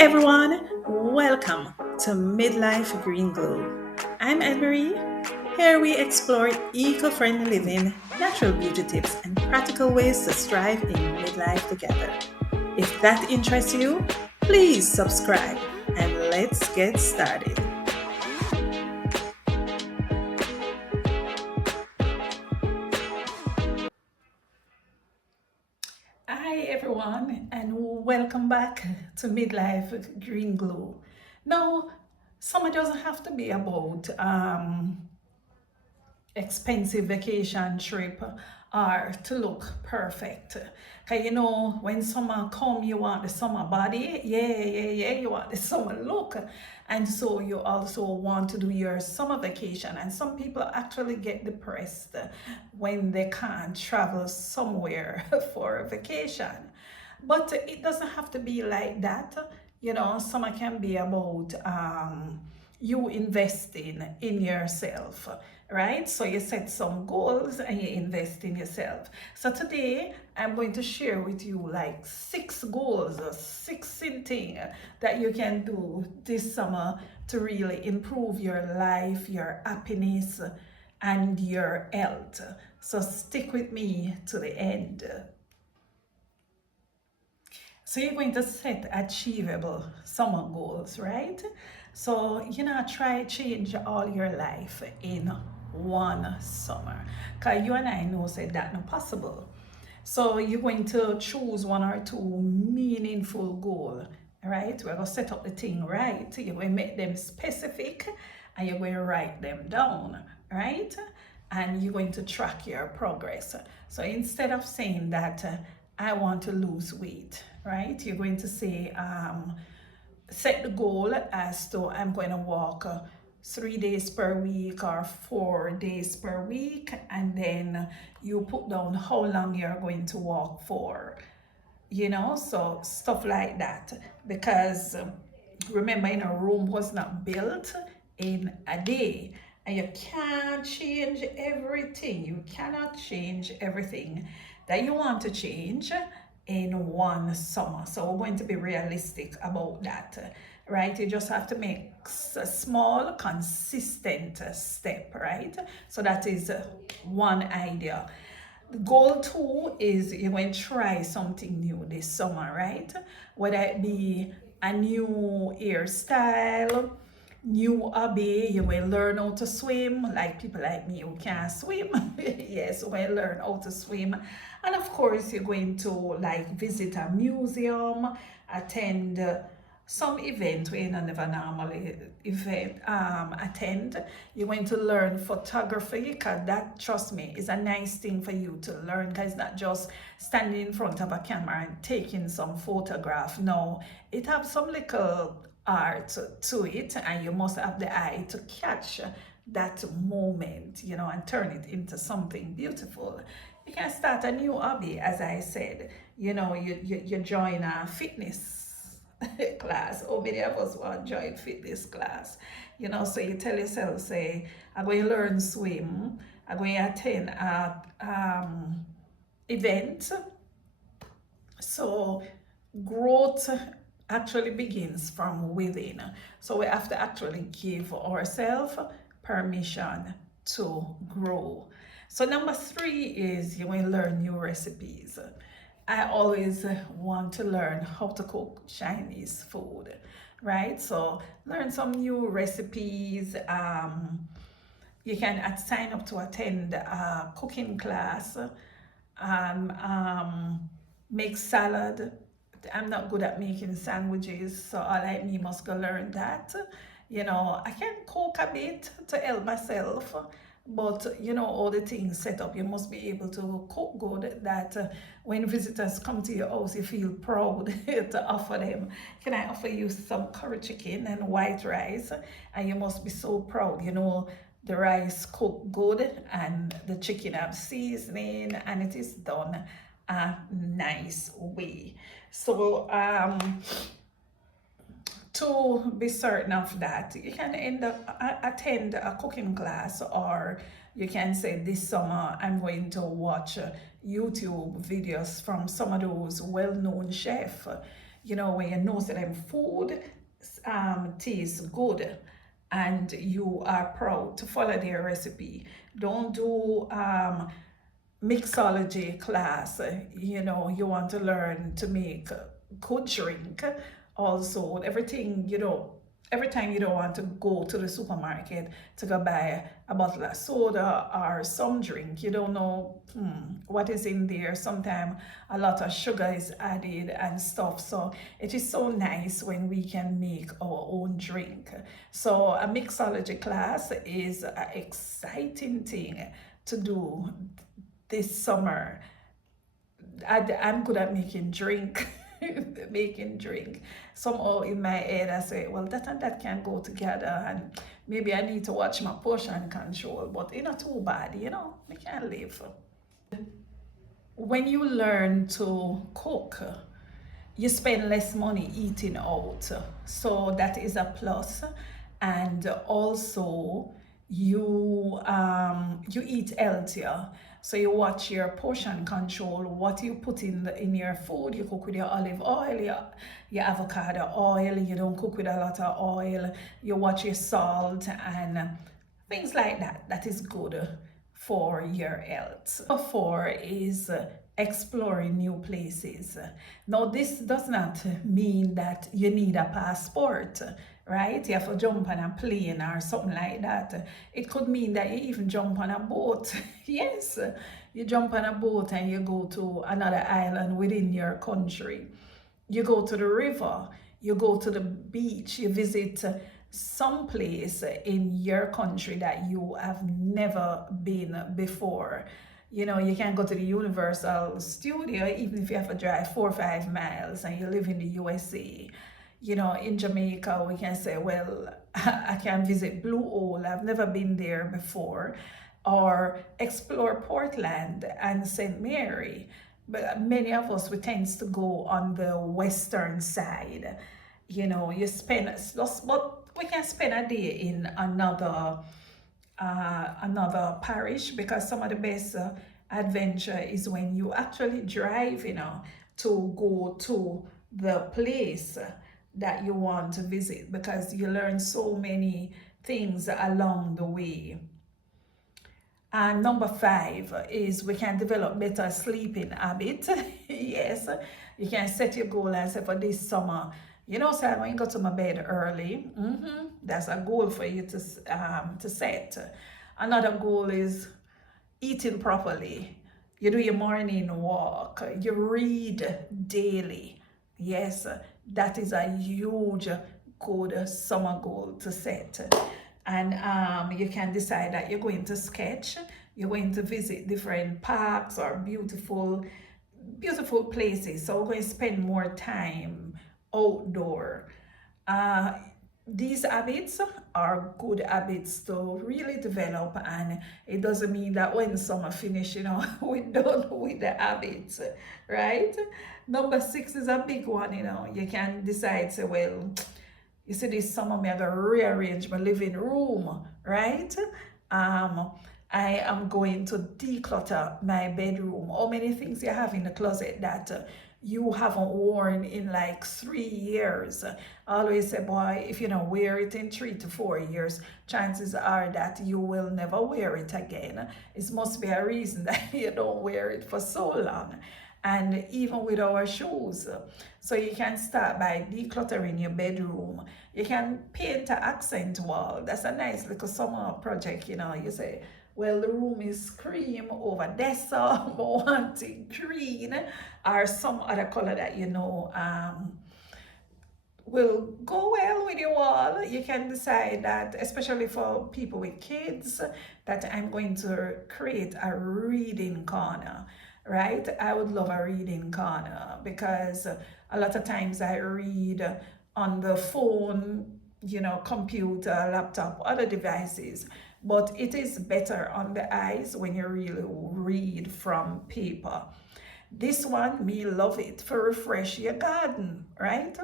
everyone, welcome to Midlife Green Glow. I'm Anne-Marie. Here we explore eco-friendly living, natural beauty tips, and practical ways to strive in midlife together. If that interests you, please subscribe and let's get started. Hi everyone, and welcome back to Midlife Green Glow. Now, summer doesn't have to be about expensive vacation trip or to look perfect. Cause when summer come, you want the summer body, yeah, you want the summer look, and so you also want to do your summer vacation. And some people actually get depressed when they can't travel somewhere for a vacation. But it doesn't have to be like that. Summer can be about you investing in yourself, right? So you set some goals and you invest in yourself. So today I'm going to share with you like 6 goals, 6 things that you can do this summer to really improve your life, your happiness, and your health. So stick with me to the end. So you're going to set achievable summer goals, right? So try change all your life in one summer. Cause you and I know said that not possible. So you're going to choose 1 or 2 meaningful goal, right? We're gonna set up the thing right. You're going to make them specific and you're going to write them down, right? And you're going to track your progress. So instead of saying that I want to lose weight, right? You're going to say, set the goal as to I'm going to walk 3 days per week or 4 days per week, and then you put down how long you're going to walk for, so stuff like that. Because remember, Rome was not built in a day, and you can't change everything. You cannot change everything that you want to change in one summer. So we're going to be realistic about that, right? You just have to make a small, consistent step, right? So that is one idea. Goal 2 is you're going to try something new this summer, right? Whether it be a new hairstyle, new hobby, you will learn how to swim, like people like me who can't swim. Yes, will learn how to swim. And of course, you're going to like visit a museum, attend some event where you never normally attend. You're going to learn photography, because that, trust me, is a nice thing for you to learn, because it's not just standing in front of a camera and taking some photograph. No, it has some little art to it, and you must have the eye to catch that moment, and turn it into something beautiful. You can start a new hobby, as I said. You join a fitness class. How many of us want to join fitness class? So you tell yourself, say, I'm going to learn swim, I'm going to attend a event. So growth actually begins from within. So we have to actually give ourselves permission to grow. So number 3 is you will learn new recipes. I always want to learn how to cook Chinese food, right? So learn some new recipes. You can sign up to attend a cooking class, make salad. I'm not good at making sandwiches, so all I need must go learn that. I can cook a bit to help myself, but all the things set up, you must be able to cook good that when visitors come to your house, you feel proud to offer them. Can I offer you some curry chicken and white rice? And you must be so proud. The rice cooked good and the chicken have seasoning and it is done a nice way. So to be certain of that, you can end up attend a cooking class, or you can say this summer I'm going to watch YouTube videos from some of those well-known chefs. when you know that them food tastes good and you are proud to follow their recipe. Don't do mixology class. You want to learn to make good drink. Also, every time you don't want to go to the supermarket to go buy a bottle of soda or some drink, you don't know what is in there. Sometimes a lot of sugar is added and stuff. So it is so nice when we can make our own drink. So a mixology class is an exciting thing to do this summer. I'm good at making drink. Making drink. Somehow in my head I say, well, that and that can go together, and maybe I need to watch my portion control, but it's not too bad, we can live. When you learn to cook, you spend less money eating out, so that is a plus. And also you eat healthier, so you watch your portion control, what you put in your food. You cook with your olive oil, your avocado oil. You don't cook with a lot of oil. You watch your salt and things like that. That is good for your health. Number 4 is exploring new places. Now, this does not mean that you need a passport, right? You have to jump on a plane or something like that. It could mean that you even jump on a boat. Yes, you jump on a boat and you go to another island within your country. You go to the river, you go to the beach, you visit some place in your country that you have never been before. You can go to the Universal Studio even if you have to drive 4 or 5 miles and you live in the USA. In Jamaica, we can say, well, I can visit Blue Hole. I've never been there before. Or explore Portland and St. Mary. But many of us, we tend to go on the western side. You spend, but we can spend a day in another parish, because some of the best adventure is when you actually drive, to go to the place that you want to visit, because you learn so many things along the way. And number 5 is we can develop better sleeping habit. Yes, you can set your goal and say, for this summer, so I'm going to go to my bed early. That's a goal for you to set. Another goal is eating properly. You do your morning walk. You read daily. Yes, that is a huge good summer goal to set. And you can decide that you're going to sketch. You're going to visit different parks or beautiful places. So we're going to spend more time outdoor. These habits are good habits to really develop, and it doesn't mean that when summer finish, we're done with the habits, right? Number 6 is a big one. You can decide, say, well, you see, this summer I'm gonna rearrange my living room, right? I am going to declutter my bedroom. How many things you have in the closet that you haven't worn in like 3 years? I always say, boy, if you don't wear it in 3 to 4 years, chances are that you will never wear it again. It must be a reason that you don't wear it for so long. And even with our shoes. So you can start by decluttering your bedroom. You can paint an accent wall. That's a nice little summer project. You say, well, the room is cream over this, I want it green, or some other color that will go well with your wall. You can decide that, especially for people with kids, that I'm going to create a reading corner, right? I would love a reading corner, because a lot of times I read on the phone, computer, laptop, other devices, but it is better on the eyes when you really read from paper. This one, me love it for refresh your garden, right?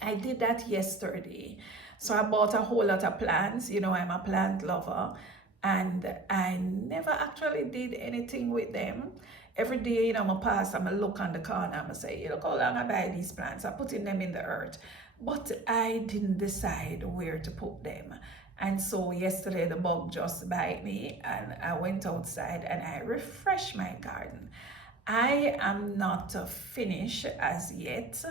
I did that yesterday. So I bought a whole lot of plants. I'm a plant lover, and I never actually did anything with them. Every day, I pass, I look on the corner, I say, look how long I buy these plants. I'm putting them in the earth. But I didn't decide where to put them. And so yesterday the bug just bite me and I went outside and I refreshed my garden. I am not finished as yet.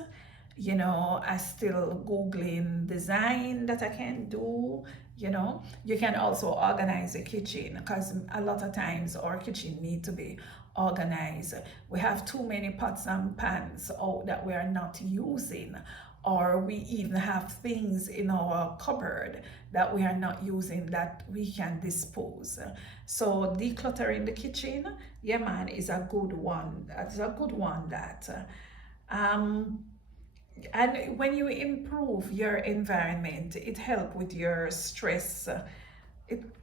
I still Googling design that I can do. You can also organize a kitchen because a lot of times our kitchen need to be organized. We have too many pots and pans out that we are not using, or we even have things in our cupboard that we are not using that we can dispose. So decluttering the kitchen, yeah man, is a good one. That's a good one that um and when you improve your environment, it helps with your stress,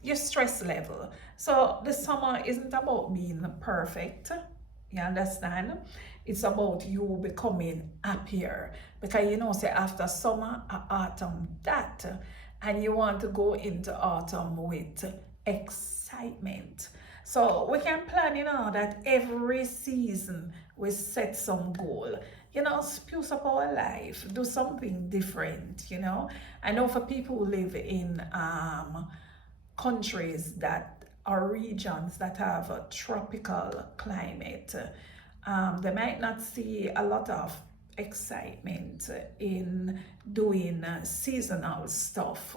your stress level. So the summer isn't about being perfect. You understand? It's about you becoming happier. Because say after summer, autumn, that. And you want to go into autumn with excitement. So we can plan, that every season we set some goal. Spruce up our life, do something different. I know for people who live in countries that are regions that have a tropical climate, they might not see a lot of excitement in doing seasonal stuff.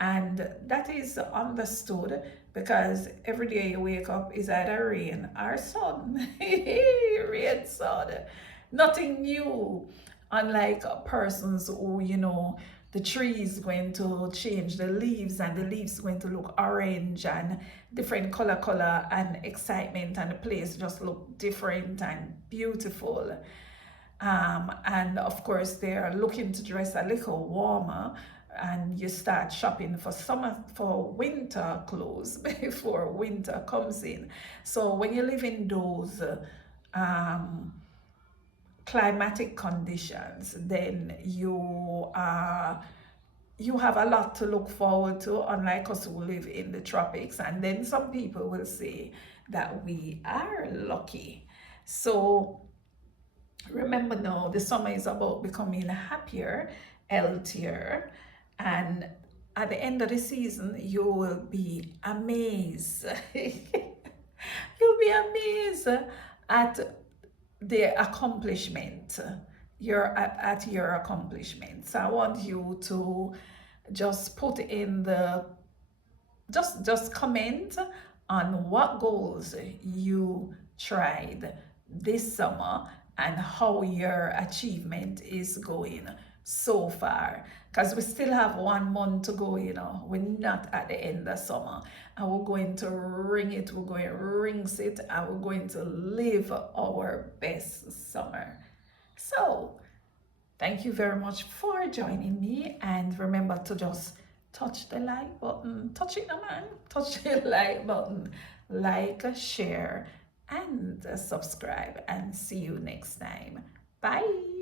And that is understood because every day you wake up is either rain or sun. Rain, sun. Nothing new. Unlike persons who, the tree is going to change the leaves and the leaves going to look orange and different color and excitement, and the place just look different and beautiful. And of course they're looking to dress a little warmer, and you start shopping for winter clothes before winter comes in. So when you live in those climatic conditions, then you have a lot to look forward to, unlike us who live in the tropics. And then some people will say that we are lucky. So remember now, the summer is about becoming happier, healthier, and at the end of the season, you will be amazed. You'll be amazed at the accomplishment. You're at your accomplishments. I want you to just put in just comment on what goals you tried this summer and how your achievement is going so far, because we still have 1 month to go. We're not at the end of summer, and we're going to ring it, we're going to rings it, and we're going to live our best summer. So thank you very much for joining me, and remember to just touch the like button. Touch it, man. Touch the like button. Like, share, and subscribe. And see you next time. Bye.